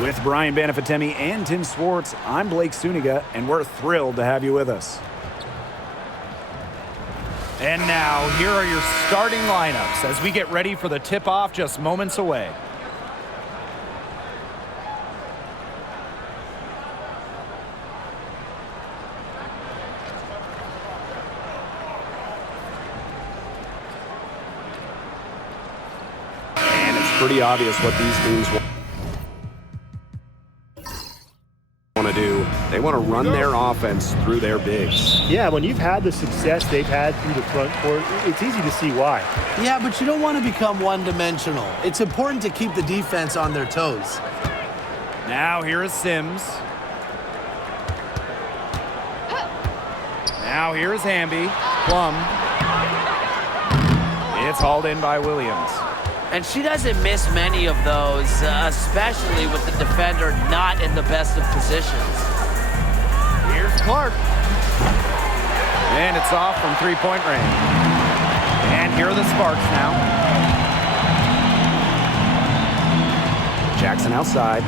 With Brian Banafitemi and Tim Swartz, I'm Blake Suniga, and we're thrilled to have you with us. And now, here are your starting lineups as we get ready for the tip-off just moments away. And it's pretty obvious what these teams want to do. They want to run their offense through their bigs. Yeah, when you've had the success they've had through the front court, it's easy to see why. Yeah, but you don't want to become one-dimensional. It's important to keep the defense on their toes. Now here is Sims. Now here is Hamby. Plum. It's hauled in by Williams. And she doesn't miss many of those, especially with the defender not in the best of positions. Here's Clark. And it's off from three-point range. And here are the Sparks now. Jackson outside.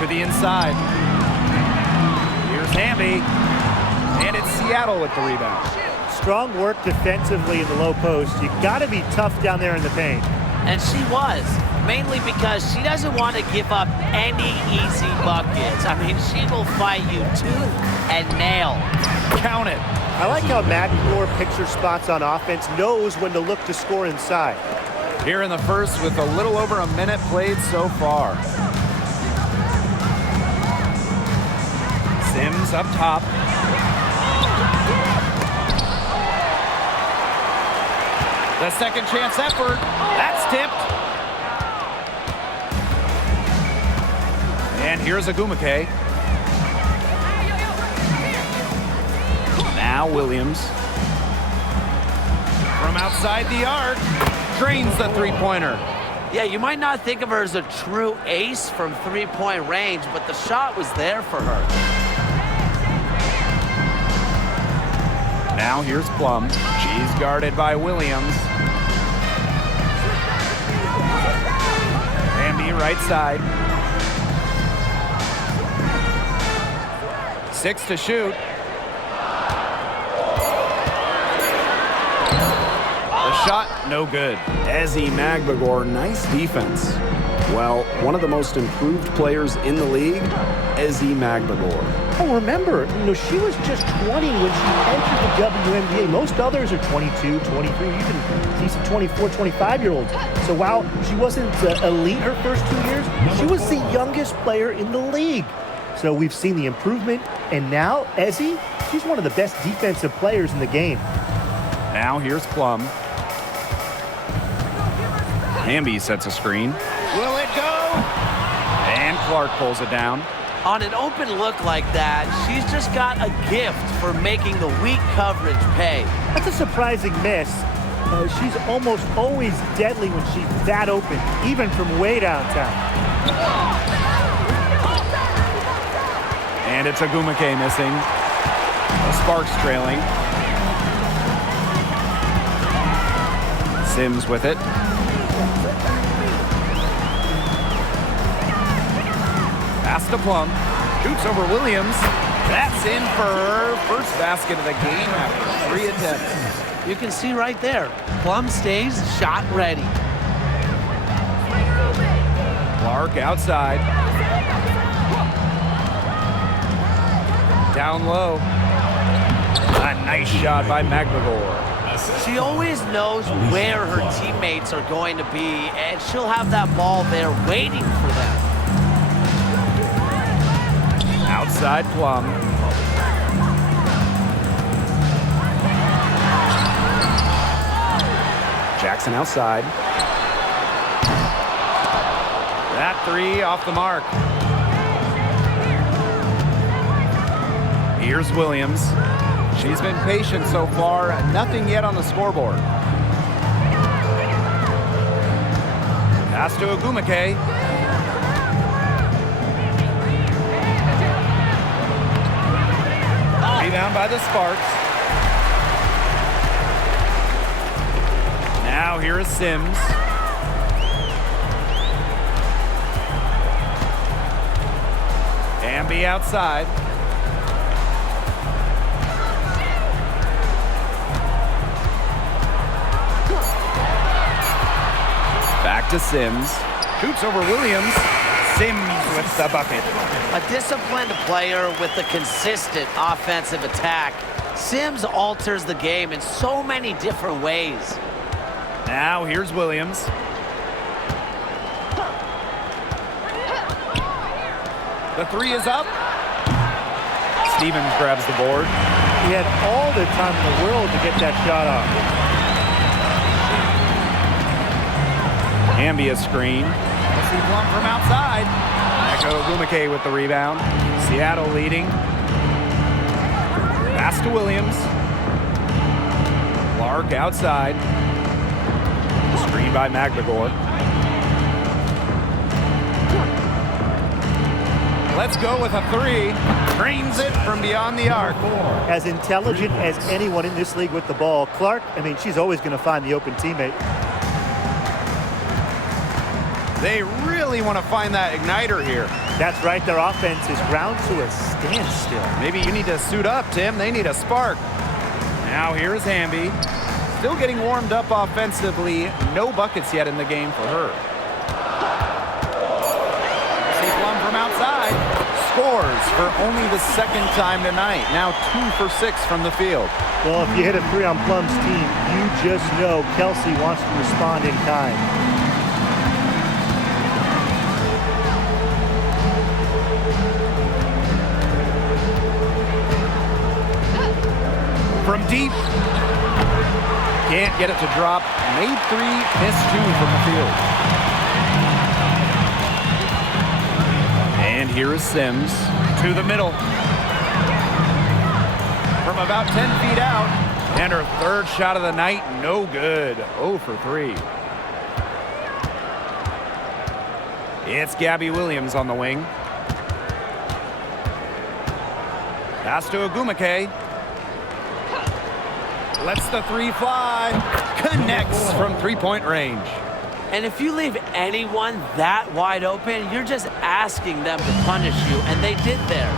To the inside. Here's Hamby. And it's Seattle with the rebound. Strong work defensively in the low post. You got to be tough down there in the paint. And she was, mainly because she doesn't want to give up any easy buckets. I mean, she will fight you tooth and nail. Count it. I like how McEnroe picks her spots on offense, knows when to look to score inside. Here in the first with a little over a minute played so far. Sims up top. The second chance effort. That's tipped. And here's Agumake. Now Williams. From outside the arc. Drains the three-pointer. Yeah, you might not think of her as a true ace from three-point range, but the shot was there for her. Now here's Plum. She's guarded by Williams. Hamby right side. 6 to shoot. The shot, no good. Ezzy Magbagor, nice defense. Well, one of the most improved players in the league, Ezzy Magbagor. Oh, remember, she was just 20 when she entered the WNBA. Most others are 22, 23, even see some 24, 25-year-olds. So while she wasn't elite her first 2 years, she was the youngest player in the league. So we've seen the improvement, and now Ezzy, she's one of the best defensive players in the game. Now here's Plum. Hamby sets a screen. Will it go? And Clark pulls it down. On an open look like that, she's just got a gift for making the weak coverage pay. That's a surprising miss. She's almost always deadly when she's that open, even from way downtown. And it's Agumake missing. The Sparks trailing. Sims with it. Pass to Plum. Shoots over Williams. That's in for her first basket of the game after 3 attempts. You can see right there, Plum stays shot ready. Clark outside. Down low. A nice shot by Magbagor. She always knows where her teammates are going to be, and she'll have that ball there waiting for them. Outside Plum. Jackson outside. That three off the mark. Here's Williams. She's been patient so far. Nothing yet on the scoreboard. Pass to Agumake. Rebound by the Sparks. Now here is Sims. Hamby outside. Back to Sims. Shoots over Williams. Sims with the bucket. A disciplined player with a consistent offensive attack. Sims alters the game in so many different ways. Now here's Williams. The three is up. Stevens grabs the board. He had all the time in the world to get that shot off. Hamby a screen. Let's see Plum from outside. Echo Gumake with the rebound. Seattle leading. Pass to Williams. Clark outside. Screen by Magdagor. Let's go with a three. Drains it from beyond the arc. As intelligent as anyone in this league with the ball, Clark, I mean, she's always going to find the open teammate. They really want to find that igniter here. That's right. Their offense is ground to a standstill. Maybe you need to suit up, Tim. They need a spark. Now here's Hamby. Still getting warmed up offensively. No buckets yet in the game for her. See Plum from outside. Scores for only the second time tonight. Now 2 for 6 from the field. Well, if you hit a three on Plum's team, you just know Kelsey wants to respond in kind. From deep. Can't get it to drop. Made 3, missed 2 from the field. And here is Sims to the middle. From about 10 feet out. And her third shot of the night, no good. 0 for 3. It's Gabby Williams on the wing. Pass to Agumake. Lets the three fly. Connects from three-point range. And if you leave anyone that wide open, you're just asking them to punish you, and they did there.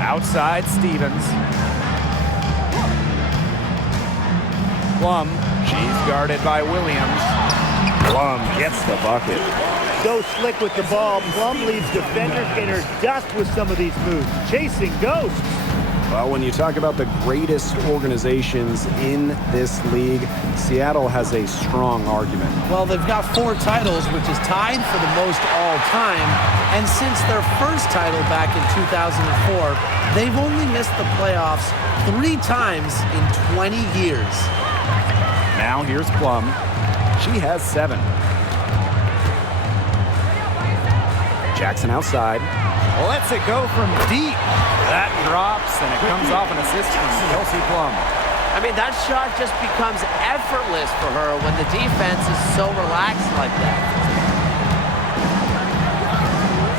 Outside Stevens. Plum, she's guarded by Williams. Plum gets the bucket. So slick with the ball. Plum leaves defenders in her dust with some of these moves. Chasing ghosts. Well, when you talk about the greatest organizations in this league, Seattle has a strong argument. Well, they've got 4 titles, which is tied for the most all time. And since their first title back in 2004, they've only missed the playoffs 3 times in 20 years. Now here's Plum. She has 7. Jackson outside. Lets it go from deep. That drops, and it comes off an assist from Kelsey Plum. I mean, that shot just becomes effortless for her when the defense is so relaxed like that.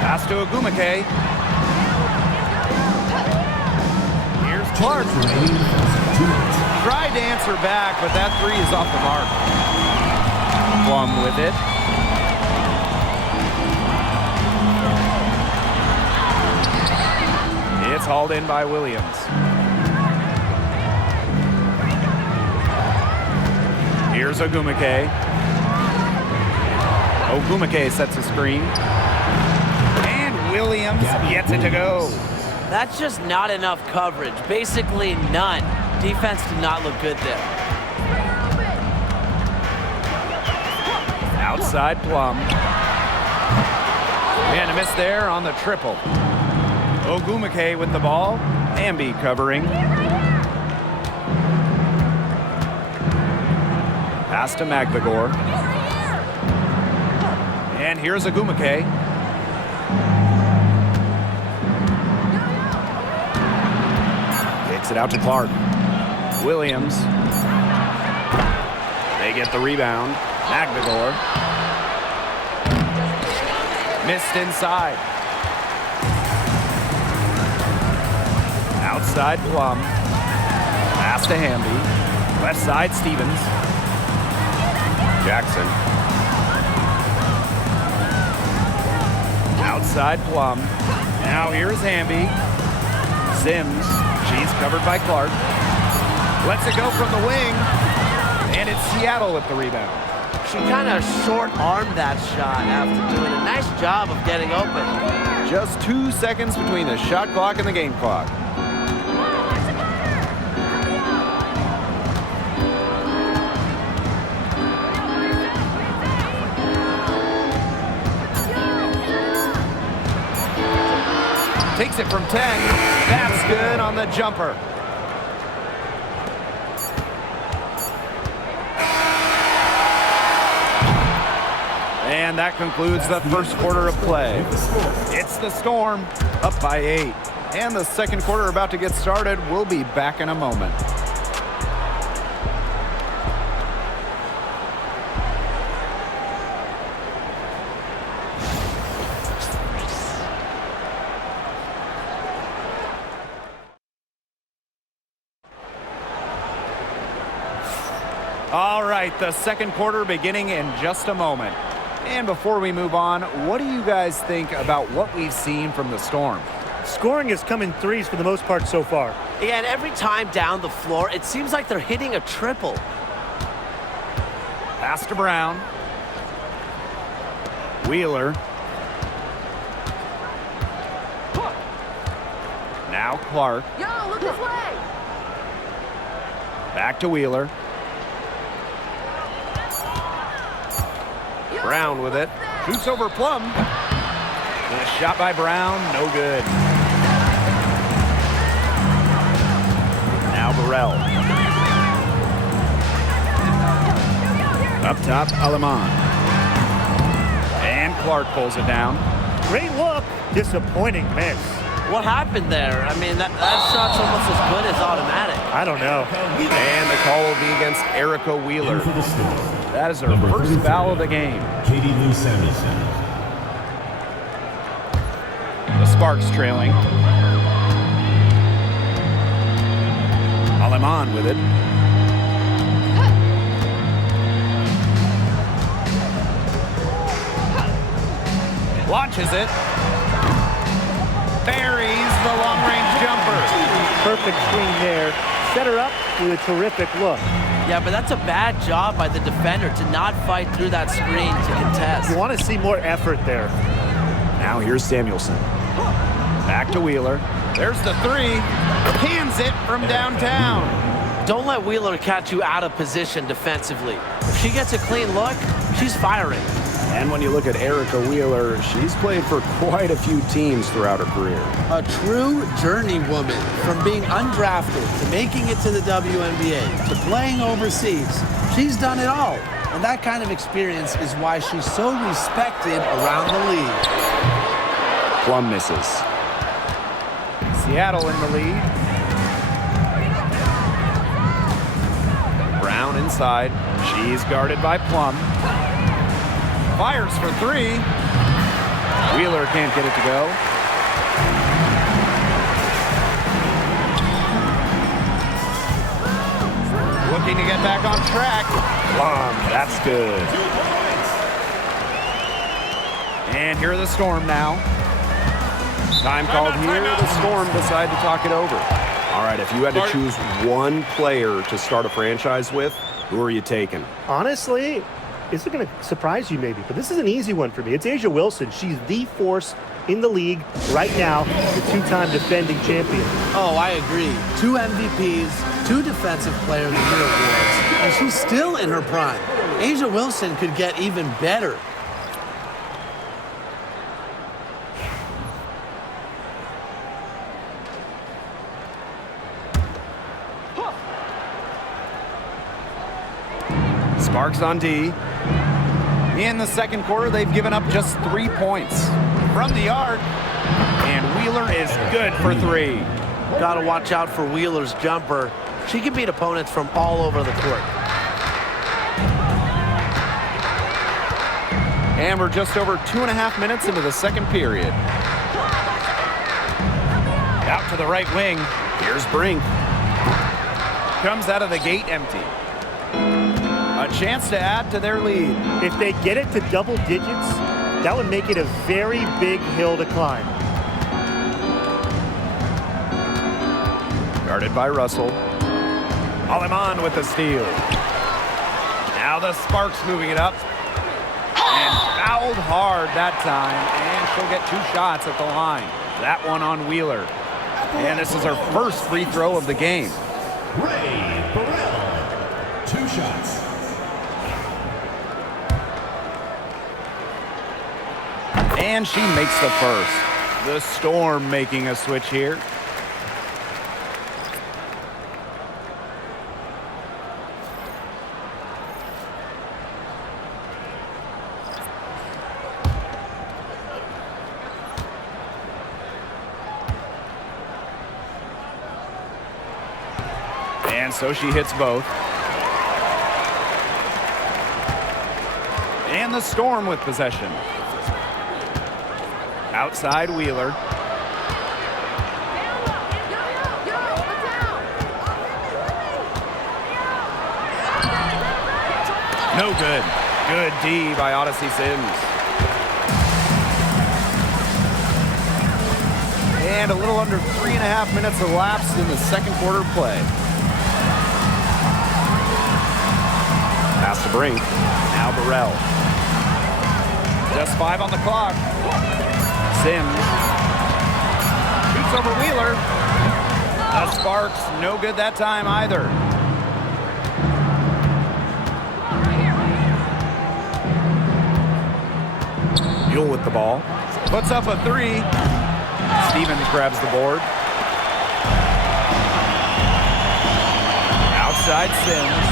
Pass to Agumake. Here's Clark. Tried to answer back, but that three is off the mark. Plum with it. It's hauled in by Williams. Here's Agumake. Agumake sets a screen. And Williams gets it to go. That's just not enough coverage. Basically none. Defense did not look good there. Outside Plum. And a miss there on the triple. Ogumake with the ball. Hamby covering. Pass to Magdagor. And here's Agumake. Kicks it out to Clark. Williams. They get the rebound. Magdagor. Missed inside. Outside Plum. Pass to Hamby. Left side Stevens. Jackson. Outside Plum. Now here's Hamby. Sims. She's covered by Clark. Lets it go from the wing. And it's Seattle with the rebound. She kind of short-armed that shot after doing a nice job of getting open. Just 2 seconds between the shot clock and the game clock. Takes it from 10. That's good on the jumper. And that concludes the first quarter of play. It's the Storm, up by 8. And the second quarter about to get started. We'll be back in a moment. All right, the second quarter beginning in just a moment. And before we move on, what do you guys think about what we've seen from the Storm? Scoring has come in threes for the most part so far. Yeah, and every time down the floor, it seems like they're hitting a triple. Pass to Brown. Wheeler. Now Clark. Yo, look this way. Back to Wheeler. Brown with it. Shoots over Plum. And a shot by Brown. No good. Now Burrell. Up top, Aleman. And Clark pulls it down. Great look. Disappointing miss. What happened there? I mean, that shot's almost as good as automatic. I don't know. And the call will be against Erica Wheeler. That is her first foul of the game. Katie Lou Samuelson. The Sparks trailing. Aleman with it. Launches it. Buries the long-range jumper. Perfect screen there. Set her up with a terrific look. Yeah, but that's a bad job by the defender to not fight through that screen to contest. You want to see more effort there. Now here's Samuelson. Back to Wheeler. There's the three. Cans it from downtown. Don't let Wheeler catch you out of position defensively. If she gets a clean look, she's firing. And when you look at Erica Wheeler, she's played for quite a few teams throughout her career. A true journeywoman, from being undrafted to making it to the WNBA to playing overseas. She's done it all. And that kind of experience is why she's so respected around the league. Plum misses. Seattle in the lead. Brown inside. She's guarded by Plum. Fires for three. Wheeler can't get it to go. Looking to get back on track. Plum, that's good. And here are the Storm now. Time called here. The Storm decide to talk it over. All right, if you had to choose one player to start a franchise with, who are you taking? Honestly, this is going to surprise you maybe, but this is an easy one for me. It's A'ja Wilson. She's the force in the league right now, the two-time defending champion. Oh, I agree. 2 MVPs, 2 Defensive Player of the Year awards, and she's still in her prime. A'ja Wilson could get even better. Sparks on D. In the second quarter, they've given up just 3 points. From the arc, and Wheeler is good for 3. Got to watch out for Wheeler's jumper. She can beat opponents from all over the court. And we're just over 2.5 minutes into the second period. Out to the right wing. Here's Brink. Comes out of the gate empty. A chance to add to their lead. If they get it to double digits, that would make it a very big hill to climb. Guarded by Russell. Aleman with the steal. Now the Sparks moving it up. And fouled hard that time. And she'll get 2 shots at the line. That one on Wheeler. And this is her first free throw of the game. Ray Burrell, 2 shots. And she makes the first. The Storm making a switch here. And so she hits both. And the Storm with possession. Outside Wheeler. No good. Good D by Odyssey Sims. And a little under 3.5 minutes elapsed in the second quarter play. Pass to Brink. Now Burrell. Just 5 on the clock. Sims. Shoots over Wheeler. The Sparks, no good that time either. Mule with the ball. Puts up a 3. Stevens grabs the board. Outside Sims.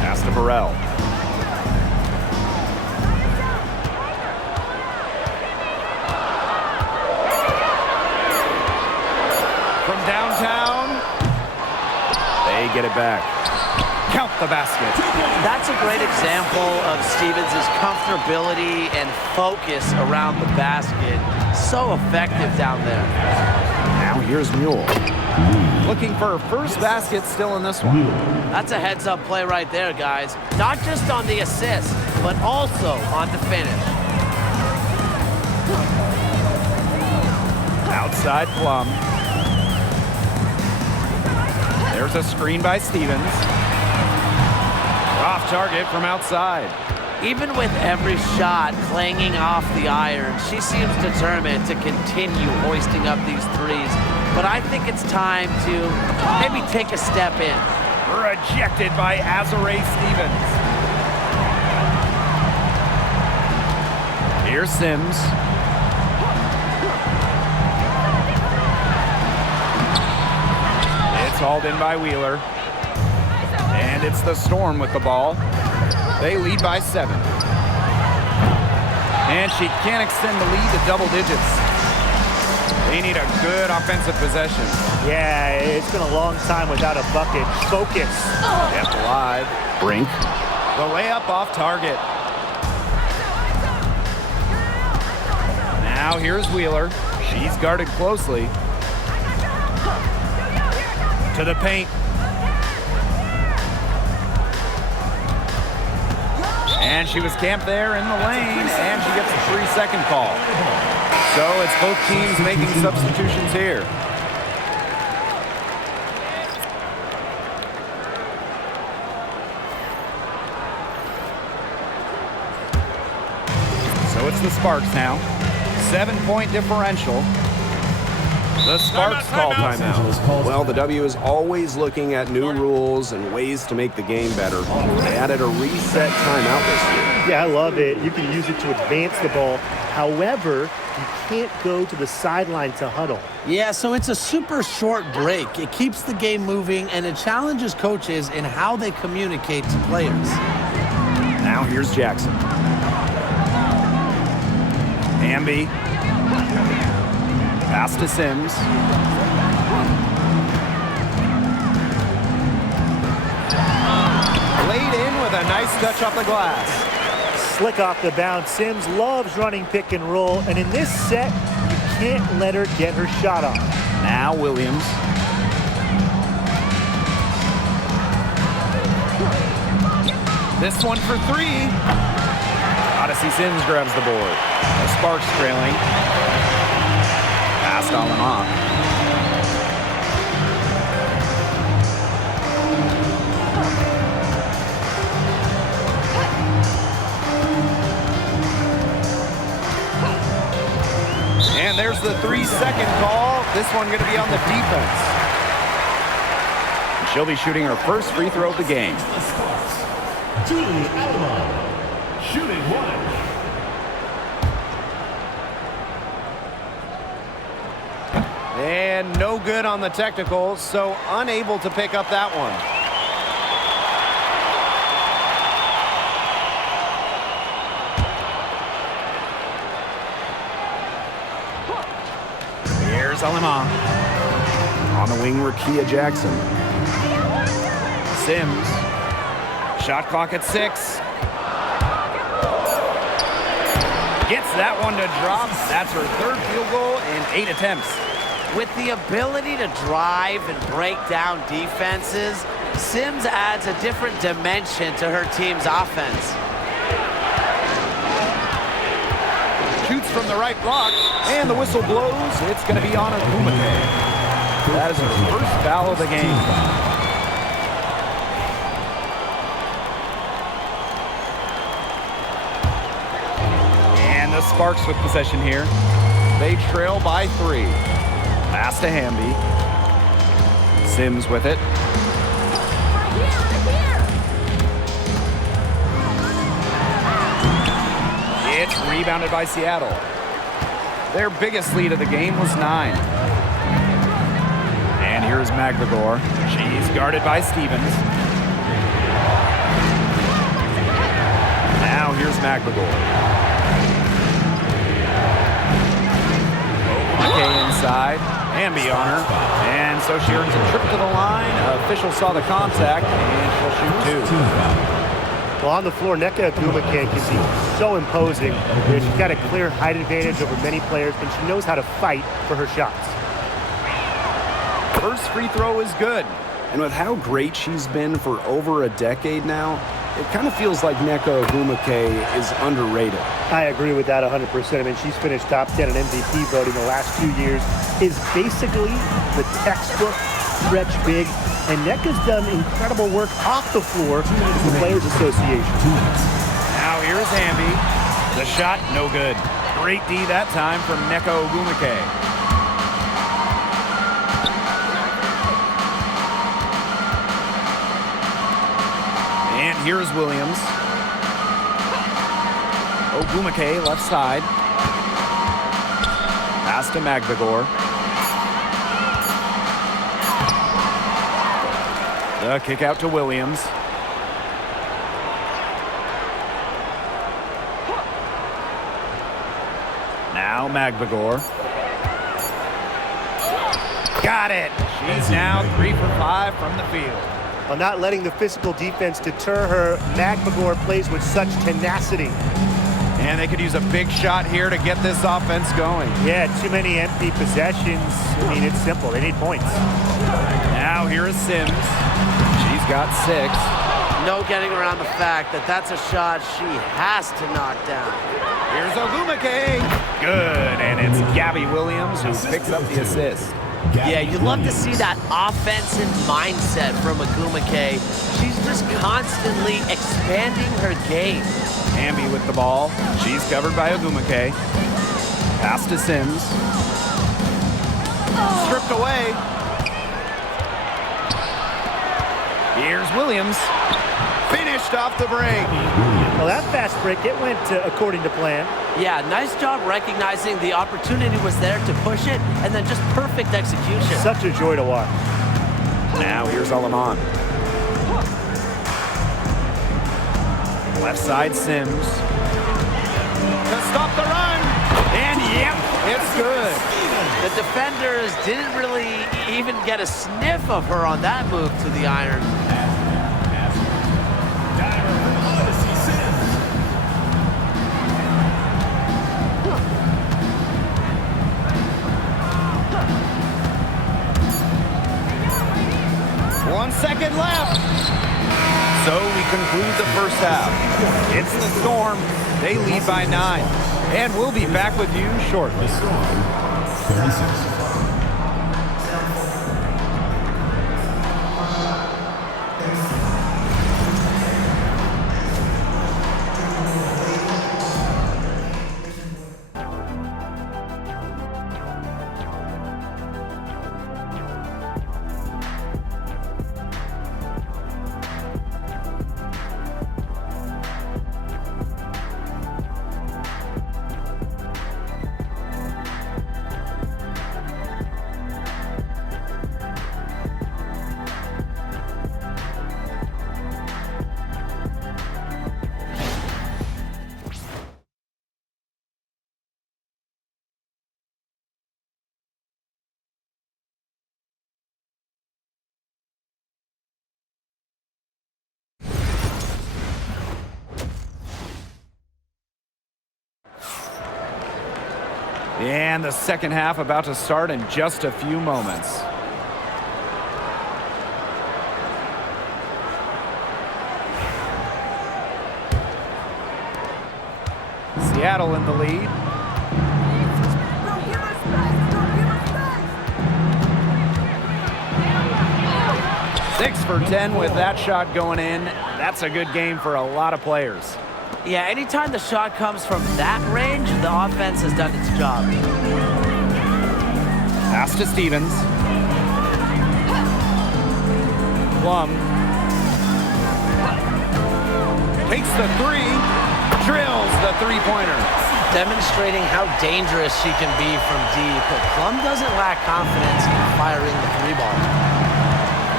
Pass to Burrell. From downtown, they get it back. Count the basket. That's a great example of Stevens' comfortability and focus around the basket. So effective down there. Now here's Mule. Looking for her first basket still in this one. That's a heads-up play right there, guys. Not just on the assist, but also on the finish. Outside Plum. There's a screen by Stevens. Off target from outside. Even with every shot clanging off the iron, she seems determined to continue hoisting up these threes. But I think it's time to maybe take a step in. Rejected by Azurá Stevens. Here's Sims. It's hauled in by Wheeler. And it's the Storm with the ball. They lead by 7. And she can't extend the lead to double digits. They need a good offensive possession. Yeah, it's been a long time without a bucket. Focus. Kept alive. Brink. The layup off target. Now here's Wheeler. She's guarded closely. To the paint. And she was camped there in the lane, and she gets a 3-second call. So it's both teams making substitutions here. So it's the Sparks now. 7-point differential. The Sparks call timeout. Well, the W is always looking at new rules and ways to make the game better. They added a reset timeout this year. Yeah, I love it. You can use it to advance the ball. However, you can't go to the sideline to huddle. Yeah, so it's a super short break. It keeps the game moving, and it challenges coaches in how they communicate to players. Now here's Jackson. Hamby. Pass to Sims. Laid in with a nice touch off the glass. Slick off the bounce. Sims loves running pick and roll, and in this set, you can't let her get her shot off. Now Williams. This one for three. Odyssey Sims grabs the board. The Sparks trailing. Past Alama. And there's the 3-second call. This one going to be on the defense. She'll be shooting her first free throw of the game. Julie Alama, shooting one. And no good on the technical, so unable to pick up that one. Here's Alima. On the wing, Rakia Jackson. Sims. Shot clock at 6. Gets that one to drop. That's her third field goal in 8 attempts. With the ability to drive and break down defenses, Sims adds a different dimension to her team's offense. Shoots from the right block, and the whistle blows. It's going to be on Agumake. That is her first foul of the game. And the Sparks with possession here. They trail by 3. Pass to Hamby. Sims with it. It's rebounded by Seattle. Their biggest lead of the game was 9. And here's Magvagor. She's guarded by Stevens. Now here's Magvagor. McKay inside. Hamby on her. And so she earns a trip to the line. Official saw the contact, and she'll shoot 2. Well, on the floor, Nneka Agumake can be so imposing. She's got a clear height advantage over many players, and she knows how to fight for her shots. First free throw is good. And with how great she's been for over a decade now, it kind of feels like Nneka Agumake is underrated. I agree with that 100%. I mean, she's finished top 10 in MVP voting the last 2 years, is basically the textbook stretch big, and Nneka's done incredible work off the floor with the Players Association. Now here's Hamby. The shot, no good. Great D that time from Nneka Agumake. And here's Williams. Ogumake left side. Pass to Magvagor. The kick out to Williams. Now Magvagor. Got it. She's now 3 for 5 from the field. While not letting the physical defense deter her, Magvagor plays with such tenacity. And they could use a big shot here to get this offense going. Yeah, too many empty possessions. I mean, it's simple. They need points. Now here is Sims. She's got 6. No getting around the fact that that's a shot she has to knock down. Here's Ogumake. Good, and it's Gabby Williams who picks up the assist. Yeah, you love to see that offensive mindset from Agumake. She's just constantly expanding her game. Hamby with the ball. She's covered by Ogumake. Pass to Sims. Stripped away. Here's Williams. Finished off the break. Well, that fast break, it went according to plan. Yeah, nice job recognizing the opportunity was there to push it, and then just perfect execution. Such a joy to watch. Now here's Alaman. Left side Sims. To stop the run. And yep, it's good. The defenders didn't really even get a sniff of her on that move to the iron. One second left. So we conclude the first half. It's the Storm. They lead by 9. And we'll be back with you shortly. The Storm, 36. And the second half about to start in just a few moments. Seattle in the lead. Six for 10 with that shot going in. That's a good game for a lot of players. Yeah, anytime the shot comes from that range, the offense has done its job. Pass to Stevens. Plum. Takes the three. Drills the three-pointer. Demonstrating how dangerous she can be from deep. But Plum doesn't lack confidence in firing the three ball.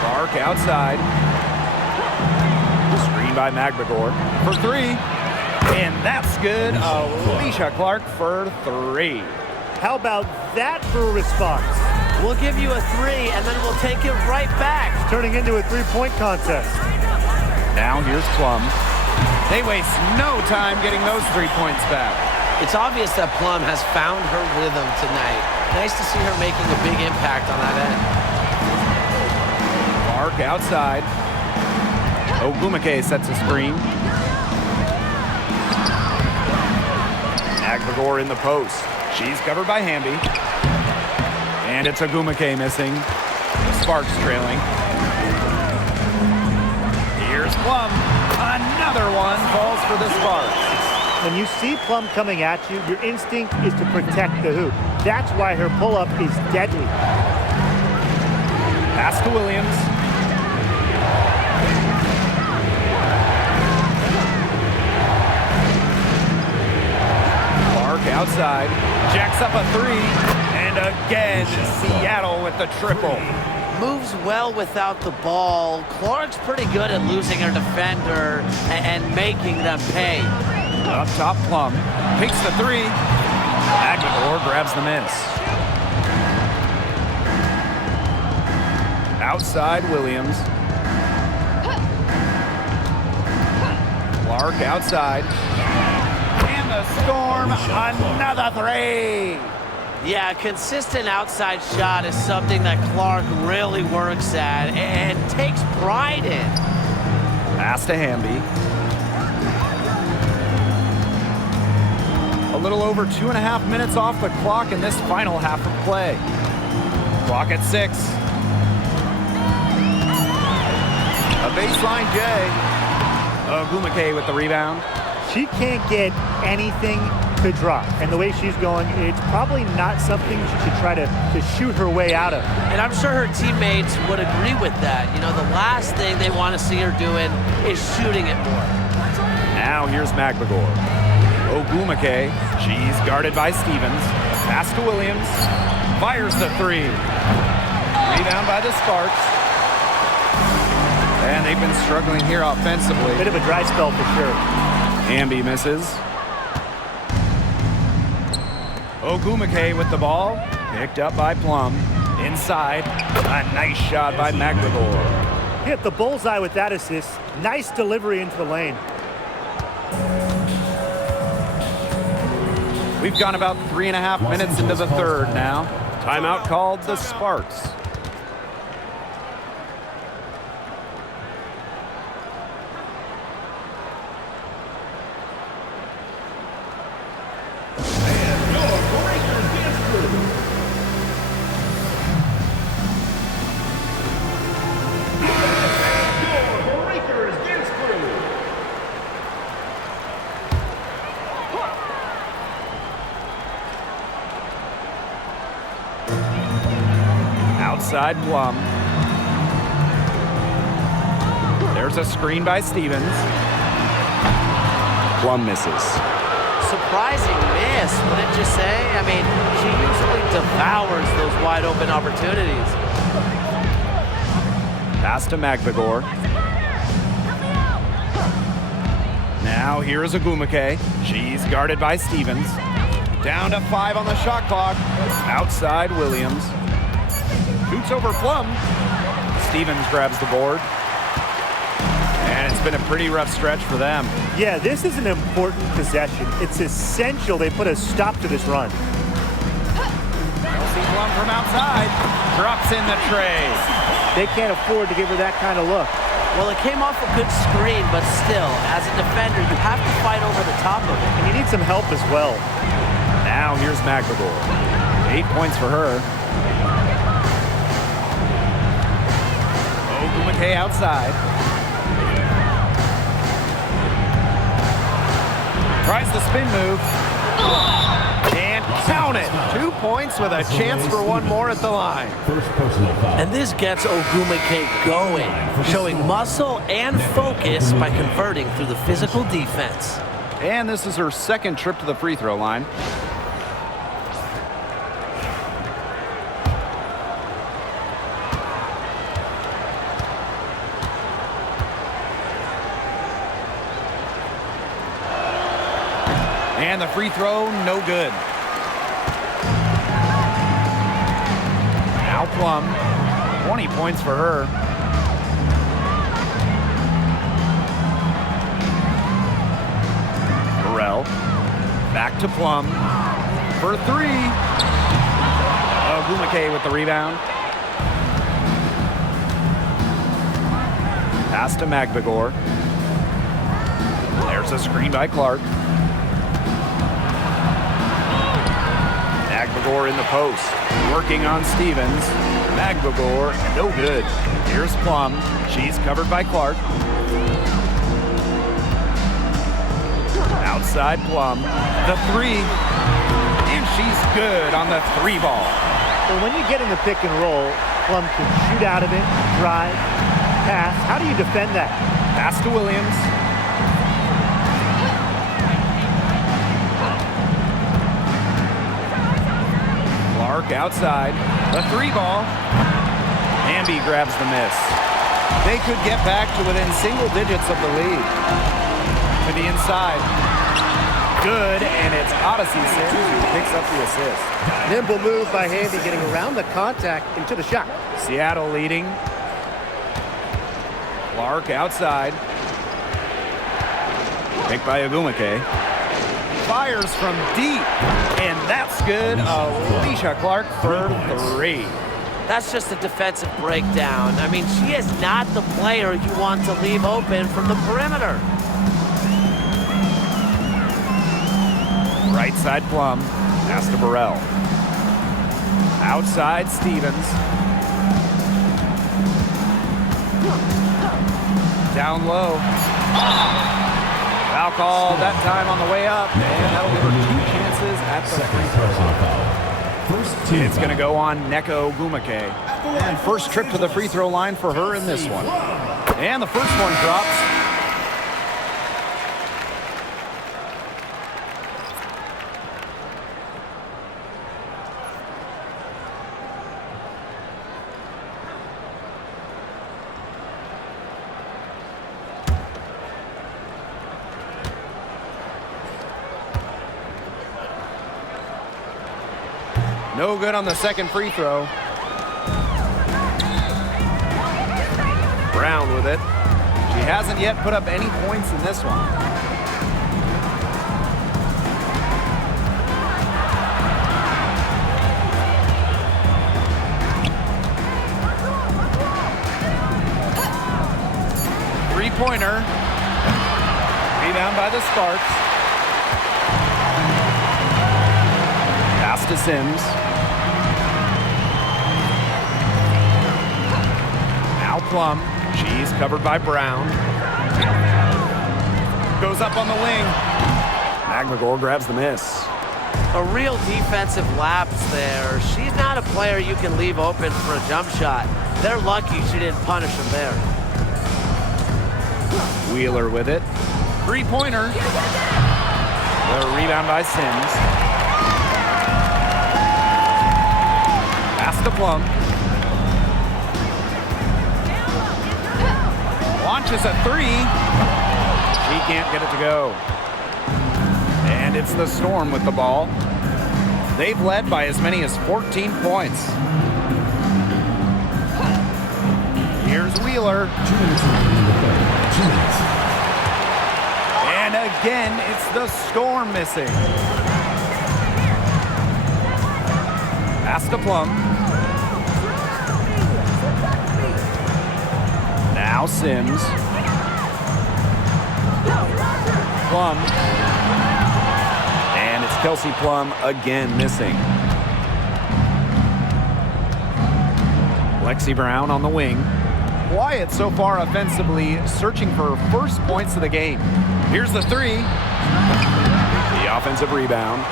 Clark outside. Screen by Magbagor for three. And that's good. Alicia Clark for three. How about that for a response? We'll give you a three, and then we'll take it right back. Turning into a three-point contest. Now here's Plum. They waste no time getting those 3 points back. It's obvious that Plum has found her rhythm tonight. Nice to see her making a big impact on that end. Clark outside. Ogumake sets a screen. Magbagor in the post. She's covered by Hamby. And it's Ogumake missing. The Sparks trailing. Here's Plum. Another one falls for the Sparks. When you see Plum coming at you, your instinct is to protect the hoop. That's why her pull-up is deadly. Pass to Williams. Clark outside. Jacks up a three. And again, Seattle with the triple. Moves well without the ball. Clark's pretty good at losing her defender and making them pay. Up top, Plum takes the three. Magbagor grabs the miss. Outside, Williams. Clark outside. And the Storm, another three. Yeah, a consistent outside shot is something that Clark really works at and takes pride in. Pass to Hamby. A little over 2.5 minutes off the clock in this final half of play. Clock at 6. A baseline J. Ogumake with the rebound. She can't get anything to drop. And the way she's going, it's probably not something she should try to shoot her way out of. And I'm sure her teammates would agree with that. You know, the last thing they want to see her doing is shooting it more. Now here's Magbagor. Ogumake, she's guarded by Stevens. Pass to Williams. Fires the three. Rebound by the Sparks. And they've been struggling here offensively. Bit of a dry spell for sure. Hamby misses. Ogumake with the ball. Picked up by Plum. Inside. A nice shot by Magbagor. Hit the bullseye with that assist. Nice delivery into the lane. We've gone about 3.5 minutes into the third now. Timeout called the Sparks. Outside Plum. There's a screen by Stevens. Plum misses. Surprising miss, wouldn't you say? I mean, she usually devours those wide open opportunities. Pass to Magbagor. Now here's Agumake. She's guarded by Stevens. Down to 5 on the shot clock. Outside Williams. Shoots over Plum. Stevens grabs the board. And it's been a pretty rough stretch for them. Yeah, this is an important possession. It's essential they put a stop to this run. Chelsea Plum from outside. Drops in the tray. They can't afford to give her that kind of look. Well, it came off a good screen, but still, as a defender, you have to fight over the top of it. And you need some help as well. Now here's Magbagor. 8 points for her. Ogumake outside. Tries the spin move. And count it. 2 points with a chance for one more at the line. First personal foul. And this gets Ogumake going, showing muscle and focus by converting through the physical defense. And this is her second trip to the free throw line. And the free throw, no good. Now Plum, 20 points for her. Burrell, back to Plum for 3. Ogumake with the rebound. Pass to Magbagor. There's a screen by Clark. Magbagor in the post, working on Stevens. Magbagor, no good. Here's Plum. She's covered by Clark. Outside Plum. The 3. And she's good on the 3 ball. Well, when you get in the pick and roll, Plum can shoot out of it, drive, pass. How do you defend that? Pass to Williams. Clark outside. The 3 ball. Hamby grabs the miss. They could get back to within single digits of the lead. To the inside. Good, and it's Odyssey Sims who picks up the assist. Nimble move by Hamby, getting around the contact into the shot. Seattle leading. Clark outside. Picked by Agumake. Fires from deep, and that's good. Alicia Clark for 3. That's just a defensive breakdown. I mean, she is not the player you want to leave open from the perimeter. Right side Plum. Pass to Burrell. Outside Stevens. Down low. Foul call that time on the way up, and that'll give her 2 chances at the Second free throw personal line. foul. First team It's going to foul. go on Neko Ogumake. And first trip to the free throw line for her in this one. And the first one drops. No good on the second free throw. Brown with it. She hasn't yet put up any points in this one. Three-pointer. Rebound by the Sparks. Pass to Sims. Now Plum. She's covered by Brown. Goes up on the wing. Magbagor grabs the miss. A real defensive lapse there. She's not a player you can leave open for a jump shot. They're lucky she didn't punish him there. Wheeler with it. Three-pointer. The rebound by Sims. Pass to Plum. Launches a three. She can't get it to go. And it's the Storm with the ball. They've led by as many as 14 points. Here's Wheeler. 2 minutes remaining in the third. 2 minutes. And again, it's the Storm missing. Pass to Plum. Now Sims. Plum. And it's Kelsey Plum again missing. Lexi Brown on the wing. Quiet so far offensively, searching for her first points of the game. Here's the three. The offensive rebound.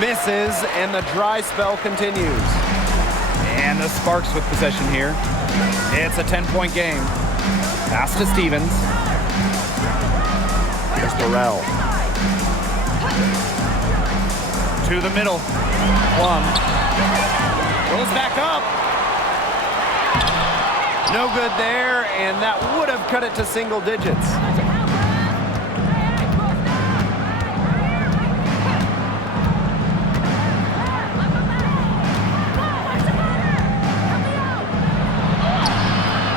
Misses, and the dry spell continues. And the Sparks with possession here. It's a 10-point game. Pass to Stevens. Here's Burrell. To the middle. Plum. Goes back up. No good there, and that would have cut it to single digits.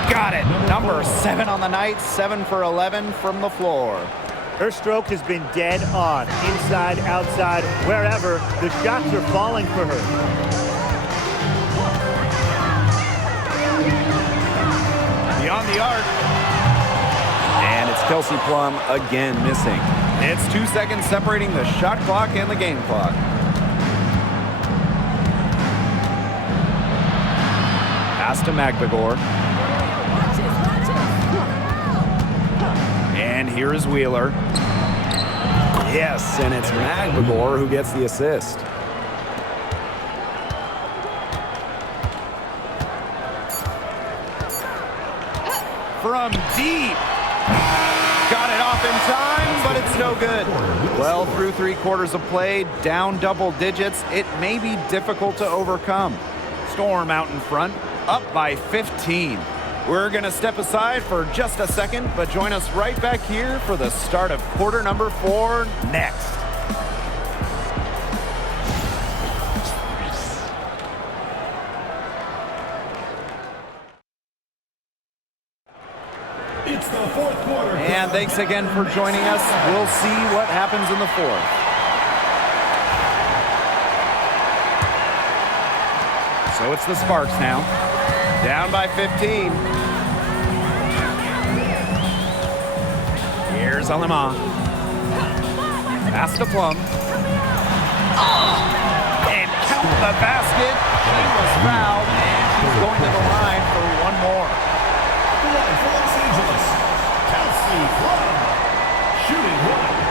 Got it. Number 7 on the night, 7 for 11 from the floor. Her stroke has been dead on. Inside, outside, wherever, the shots are falling for her. Beyond the arc. And it's Kelsey Plum again missing. It's 2 seconds separating the shot clock and the game clock. Pass to Magdagor. And here is Wheeler. Yes, and it's Magdagor who gets the assist. From deep. Got it off in time, but it's no good. Well, through 3 quarters of play, down double digits, it may be difficult to overcome. Storm out in front, up by 15. We're going to step aside for just a second, but join us right back here for the start of quarter number 4 next. It's the fourth quarter. And thanks again for joining us. We'll see what happens in the fourth. So it's the Sparks now. Down by 15. Here's Alema. Pass to Plum. And count the basket. She was fouled, and she's going to the line for one more. Live for Los Angeles, Kelsey Plum, shooting 1.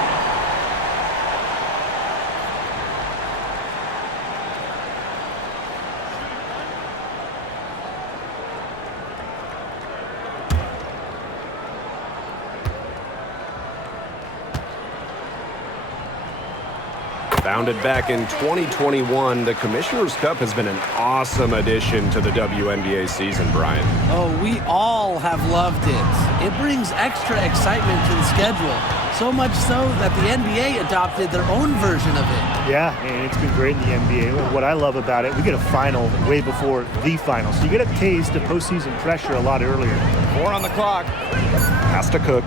Founded back in 2021, the Commissioner's Cup has been an awesome addition to the WNBA season, Brian. Oh, we all have loved it. It brings extra excitement to the schedule, so much so that the NBA adopted their own version of it. Yeah, and it's been great in the NBA. What I love about it, we get a final way before the final. So you get a taste of postseason pressure a lot earlier. 4 on the clock. Has to Cook.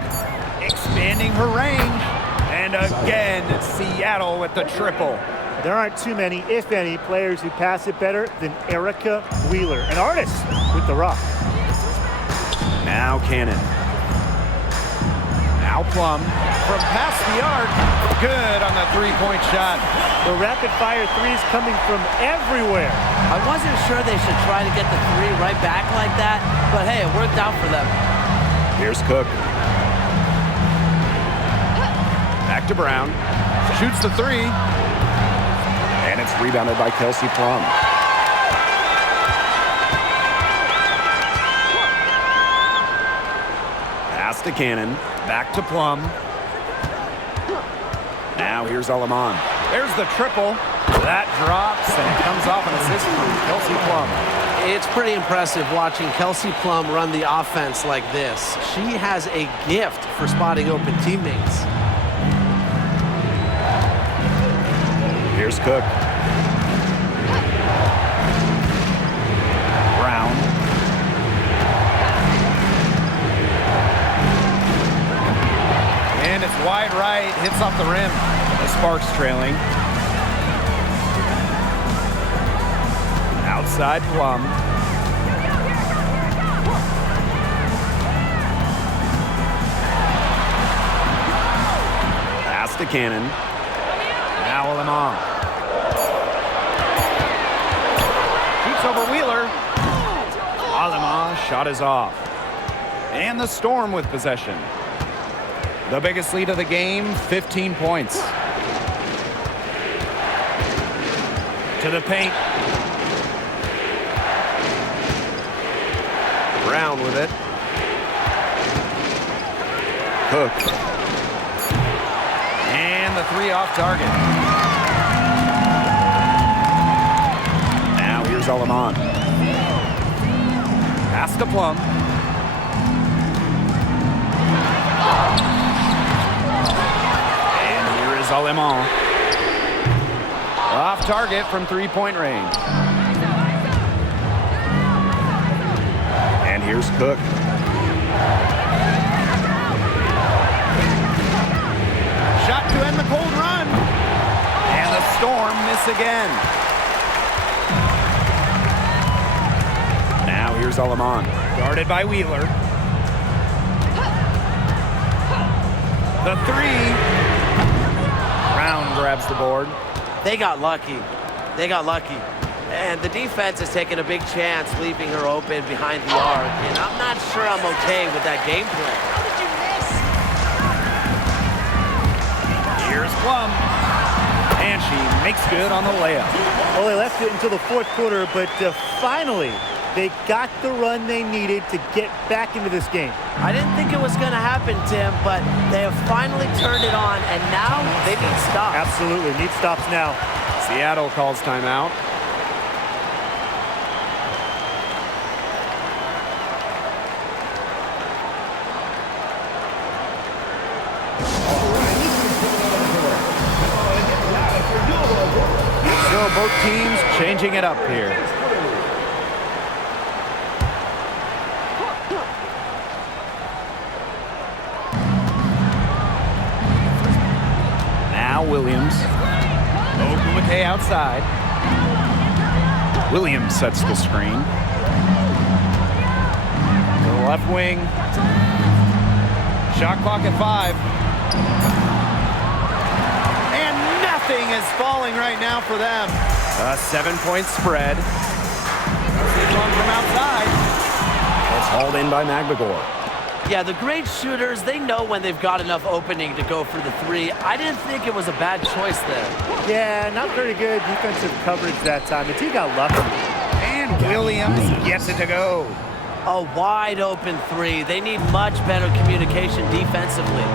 Expanding her range. And again, Seattle with the triple. There aren't too many, if any, players who pass it better than Erica Wheeler, an artist with the rock. Now Cannon. Now Plum from past the arc. Good on the three-point shot. The rapid-fire threes coming from everywhere. I wasn't sure they should try to get the 3 right back like that, but hey, it worked out for them. Here's Cook. Back to Brown. Shoots the three. And it's rebounded by Kelsey Plum. Pass to Cannon. Back to Plum. Now here's Aleman. There's the triple. That drops and it comes off an assist from Kelsey Plum. It's pretty impressive watching Kelsey Plum run the offense like this. She has a gift for spotting open teammates. Here's Cook. Brown. And it's wide right. Hits off the rim. The Sparks trailing. Outside Plum. Pass to Cannon. Now Aleman. Shoots over Wheeler. Aleman shot is off. And the Storm with possession. The biggest lead of the game, 15 points. To the paint. Brown with it. Cook. And the three off target. Now here's Aleman. Pass to Plum. And here is Aleman. Off target from three-point range. And here's Cook. Shot to end the cold run. And the Storm miss again. Now here's Aleman. Guarded by Wheeler. The three. Brown grabs the board. They got lucky. They got lucky. And the defense is taking a big chance, leaving her open behind the arc. And I'm not sure I'm okay with that game plan. Here's Plum. And she makes good on the layup. Well, they left it until the fourth quarter, but finally, they got the run they needed to get back into this game. I didn't think it was going to happen, Tim, but they have finally turned it on, and now they need stops. Absolutely, need stops now. Seattle calls timeout. So both teams changing it up here. Now Williams. Ogunwuke outside. Williams sets the screen. To the left wing. Shot clock at 5. And nothing is falling right now for them. A 7-point spread. Long from outside. It's hauled in by Magbagor. Yeah, the great shooters, they know when they've got enough opening to go for the three. I didn't think it was a bad choice there. Yeah, not very good defensive coverage that time. The team got lucky. And Williams gets it to go. A wide open three. They need much better communication defensively.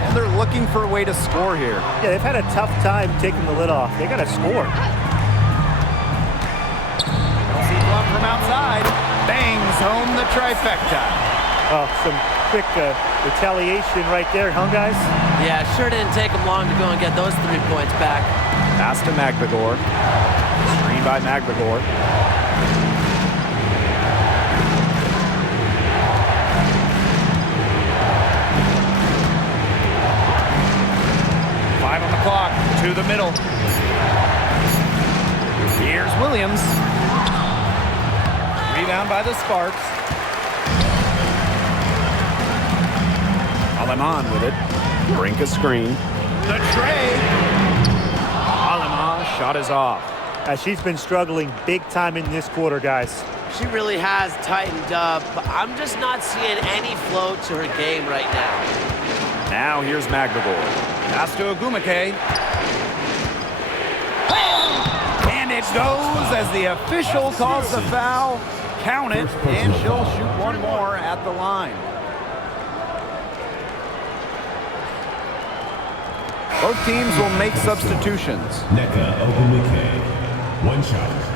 And they're looking for a way to score here. Yeah, they've had a tough time taking the lid off. They got to score. See Plum from outside. Bangs home the trifecta. Oh, some quick retaliation right there, huh, guys? Yeah, sure didn't take them long to go and get those 3 points back. Pass to Magbagor. Screen by Magbagor. Five on the clock. To the middle. Here's Williams. Rebound by the Sparks. Aleman with it. Brink a screen. The tray. Aleman shot is off. She's been struggling big time in this quarter, guys. She really has tightened up, but I'm just not seeing any flow to her game right now. Now here's McGregor. Pass to Ogumake. And it goes as the official calls the foul. Count it, and she'll shoot one more at the line. Both teams will make substitutions. Nneka Ogumike, 1 shot.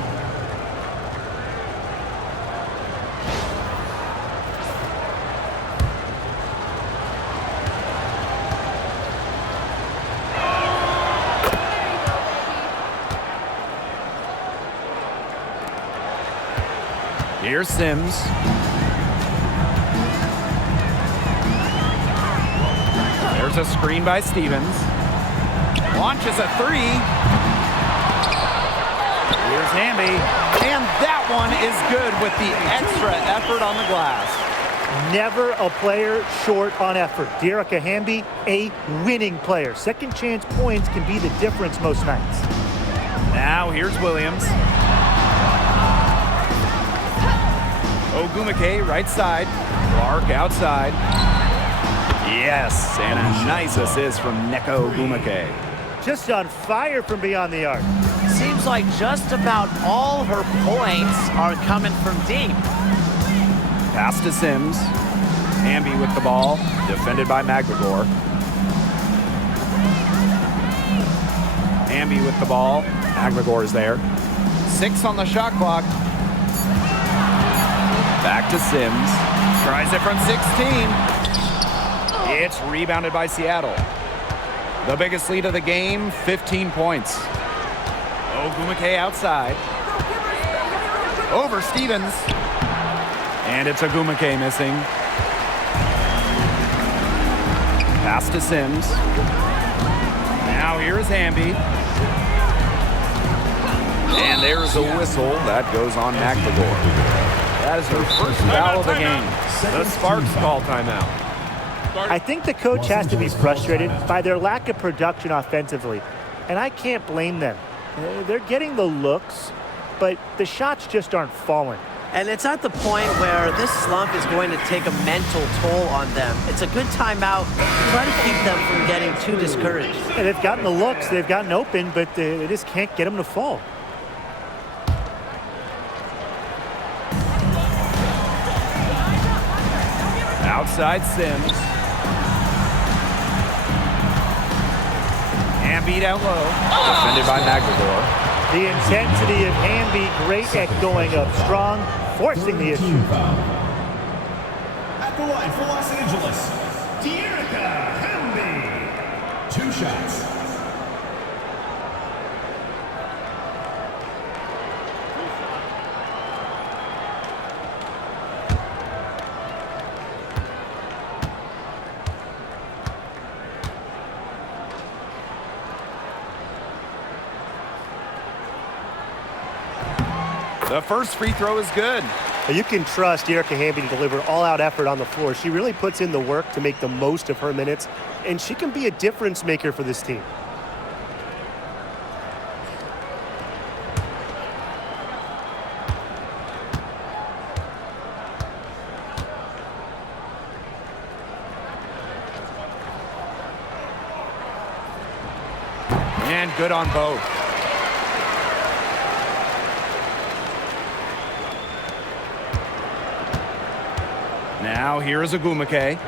Here's Sims. There's a screen by Stevens. Launches a 3. Here's Hamby. And that one is good with the extra effort on the glass. Never a player short on effort. Dearica Hamby, a winning player. Second chance points can be the difference most nights. Now here's Williams. Ogumake right side. Clark outside. Yes, and a nice assist from Nneka Ogumake. Just on fire from beyond the arc. Seems like just about all her points are coming from deep. Pass to Sims. Hamby with the ball. Defended by McGregor. Hamby with the ball. McGregor is there. 6 on the shot clock. Back to Sims. Tries it from 16. It's rebounded by Seattle. The biggest lead of the game, 15 points. Ogumake outside. Over Stevens. And it's Ogumake missing. Pass to Sims. Now here's Hamby. And there's a whistle. That goes on McGregor. That is her first foul of the game. The Sparks call timeout. I think the coach has to be frustrated by their lack of production offensively, and I can't blame them. They're getting the looks, but the shots just aren't falling. And it's at the point where this slump is going to take a mental toll on them. It's a good timeout to try to keep them from getting too discouraged. And they've gotten the looks, they've gotten open, but they just can't get them to fall. Outside Sims. Hamby down low. Defended by McGregor. The intensity of Hamby, great at going up strong, forcing the issue. Team foul. At the line for Los Angeles, Dearica Hamby. 2 shots. The first free throw is good. You can trust Dearica Hamby to deliver all-out effort on the floor. She really puts in the work to make the most of her minutes, and she can be a difference maker for this team. And good on both. Now here is Ogumake.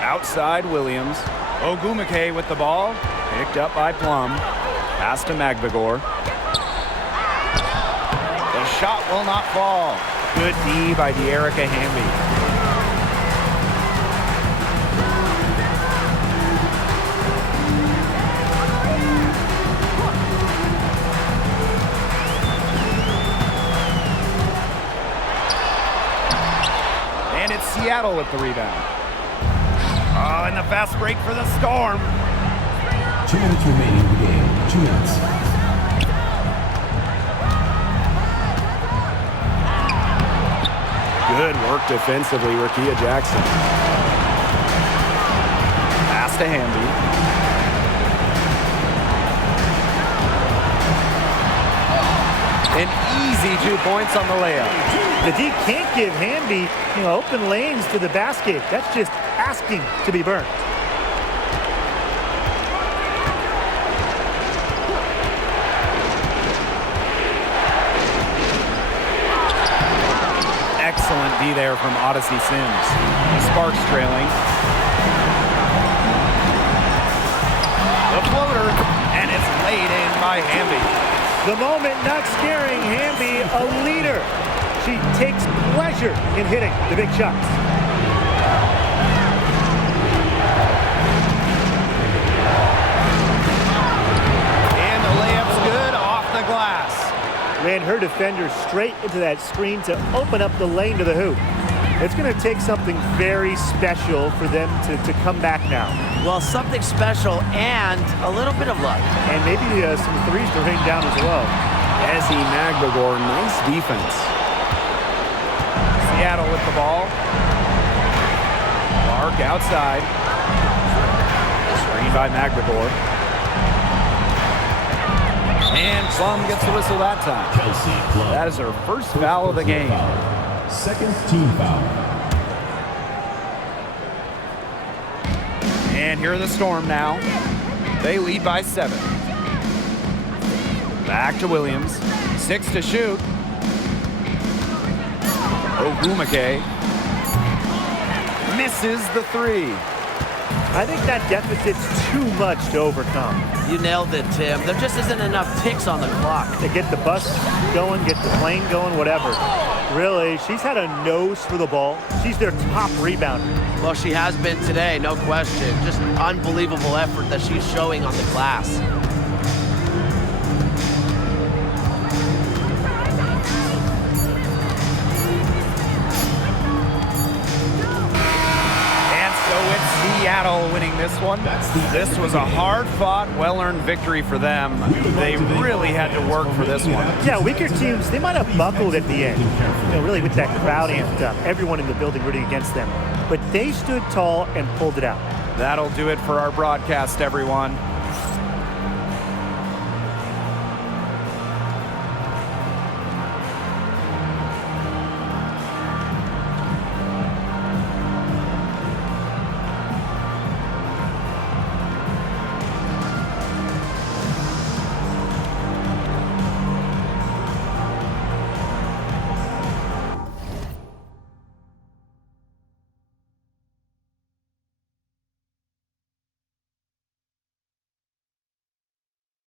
Outside Williams. Ogumake with the ball. Picked up by Plum. Pass to McGregor. The shot will not fall. Good D by Dearica Hamby. Seattle with the rebound. Oh, and the fast break for the Storm. 2 minutes remaining in the game. 2 minutes. Good work defensively, Rickea Jackson. Pass to Hamby. An easy 2 points on the layup. The D can't give Hamby, open lanes to the basket. That's just asking to be burnt. Excellent D there from Odyssey Sims. Sparks trailing. The floater, and it's laid in by Hamby. The moment not scaring Hamby, a leader. She takes pleasure in hitting the big shots. And the layup's good off the glass. Ran her defender straight into that screen to open up the lane to the hoop. It's going to take something very special for them to come back now. Well, something special and a little bit of luck. And maybe some threes to rain down as well. Ezzy Magbagor, nice defense. Seattle with the ball. Clark outside. Screen by Magbagor. And Plum gets the whistle that time. Kelsey Plum. That is her first foul of the game. Second team foul. And here are the Storm now. They lead by 7. Back to Williams. 6 to shoot. Ogumake misses the 3. I think that deficit's too much to overcome. You nailed it, Tim. There just isn't enough ticks on the clock. To get the bus going, get the plane going, whatever. Really, she's had a nose for the ball. She's their top rebounder. Well, she has been today, no question. Just unbelievable effort that she's showing on the glass. Seattle winning this one. This was a hard-fought, well-earned victory for them. They really had to work for this one. Yeah, weaker teams, they might have buckled at the end. Really with that crowd amped up. Everyone in the building rooting against them. But they stood tall and pulled it out. That'll do it for our broadcast, everyone.